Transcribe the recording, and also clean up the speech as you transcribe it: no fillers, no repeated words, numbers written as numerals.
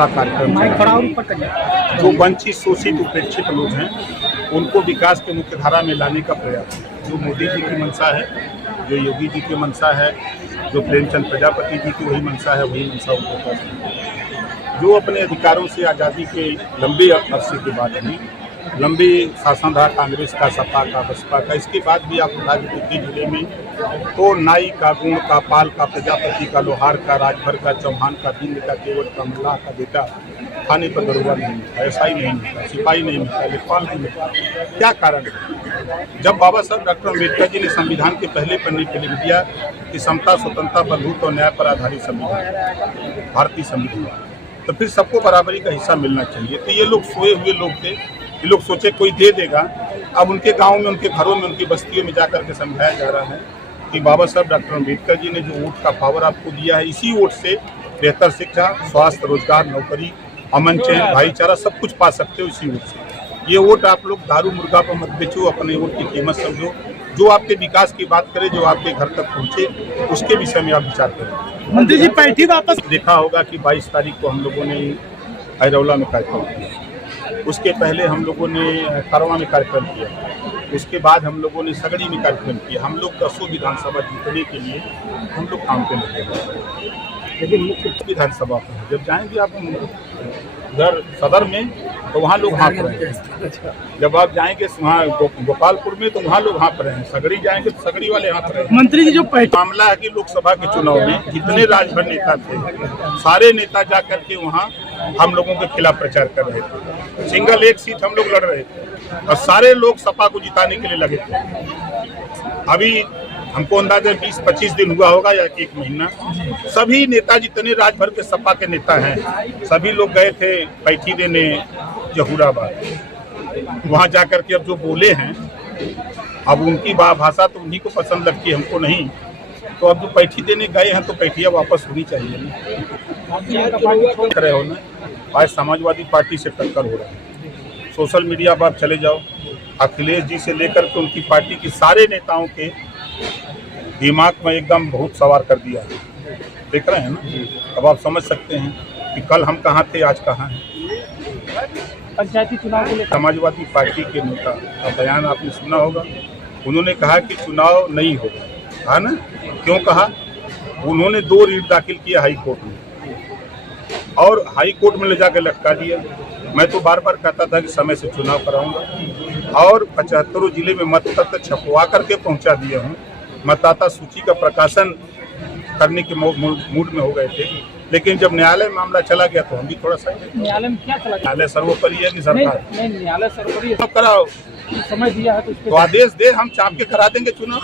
का कार्यक्रम जो वंचित शोषित उपेक्षित लोग हैं उनको विकास के मुख्य धारा में लाने का प्रयास है। जो मोदी जी की मंशा है, जो योगी जी की मंशा है, जो प्रेमचंद प्रजापति जी की वही मंशा है, वही मंशा उनको पास है। जो अपने अधिकारों से आज़ादी के लंबे अरसे के बाद भी लंबे शासन रहा कांग्रेस का, सपा का, बसपा का, इसके बाद भी आप बता दें जिले में तो नाई का, गुण का, पाल का, प्रजापति का, लोहार का, राजभर का, चौहान का, दीन का, केवट का, मल्लाह का बेटा खाने पर दरोगा नहीं मिलता, एसआई नहीं मिलता, सिपाही नहीं मिलता, लेखपाल नहीं मिलता। क्या कारण है? जब बाबा साहब डॉक्टर अम्बेडकर जी ने संविधान के पहले पन्ने पर लिख दिया कि समता, स्वतंत्रता, बंधुत्व और न्याय पर आधारित संविधान, भारतीय संविधान, तो फिर सबको बराबरी का हिस्सा मिलना चाहिए। तो ये लोग सोए हुए लोग थे, ये लोग सोचे कोई दे देगा। अब उनके गांव में, उनके घरों में, उनकी बस्तियों में जाकर के समझाया जा रहा है कि बाबा साहब डॉक्टर अम्बेडकर जी ने जो वोट का पावर आपको दिया है, इसी वोट से बेहतर शिक्षा, स्वास्थ्य, रोजगार, नौकरी, अमन, चैन, भाईचारा सब कुछ पा सकते हो इसी वोट से। ये वोट आप लोग दारू मुर्गा पर मत बेचो, अपने वोट की कीमत समझो। जो आपके विकास की बात करे, जो आपके घर तक पहुँचे, उसके विषय में आप विचार करें। मंत्री जी पैठी वापस देखा होगा कि 22 तारीख को हम लोगों ने ऐरौला में कार्यक्रम किया, उसके पहले हम लोगों ने खरवा में कार्यक्रम किया, उसके बाद हम लोगों ने सगड़ी में कार्यक्रम किया। हम लोग 10 विधानसभा जीतने के लिए हम लोग काम पे लगे हैं। लेकिन मुख्य विधानसभा पर जब जाएंगे आप उधर सदर में तो वहाँ लोग हाँप रहे हैं, जब आप जाएंगे वहाँ गोपालपुर में तो वहाँ लोग हाँप रहे हैं, सगड़ी जाएंगे तो सगड़ी वाले हाँप रहे हैं। मंत्री जी जो मामला है कि लोकसभा के चुनाव में जितने राजभर नेता थे, सारे नेता जाकर के वहाँ हम लोगों के खिलाफ प्रचार कर रहे थे। सिंगल एक सीट हम लोग लड़ रहे थे और सारे लोग सपा को जिताने के लिए लगे थे। अभी हमको अंदाजा 20-25 दिन हुआ होगा या 1 महीना, सभी नेता जितने राजभर के सपा के नेता हैं, सभी लोग गए थे पैठी देने जहूराबाद। वहाँ जाकर के अब जो बोले हैं, अब उनकी भाषा तो उन्हीं को पसंद लगती है, हमको नहीं। तो अब जो पैठी देने गए हैं तो पैठिया वापस होनी चाहिए ना। हो ना, आज समाजवादी पार्टी से टक्कर हो रहा है। सोशल मीडिया पर आप चले जाओ, अखिलेश जी से लेकर के उनकी पार्टी की सारे नेताओं के दिमाग में एकदम बहुत सवार कर दिया है। देख रहे हैं ना, अब आप समझ सकते हैं कि कल हम कहाँ थे, आज कहाँ हैं। पंचायती चुनाव के लिए समाजवादी पार्टी के नेता का बयान आपने सुना होगा, उन्होंने कहा कि चुनाव नहीं होगा, है ना? क्यों कहा? उन्होंने 2 रीट दाखिल किया हाई कोर्ट में और हाई कोर्ट में ले जाकर लटका दिया। मैं तो बार बार कहता था कि समय से चुनाव कराऊंगा और 75 जिले में मतपत्र छपवा करके पहुंचा दिया हूं। मतदाता सूची का प्रकाशन करने के मूड में हो गए थे, लेकिन जब न्यायालय मामला चला गया तो हम भी थोड़ा सा न्यायालय में क्या चला? न्यायालय सर्वोपरि है कि सरकार? नहीं, न्यायालय सर्वोपरि है। कराओ, समय दिया है तो आदेश दे, हम चाप के करा देंगे चुनाव।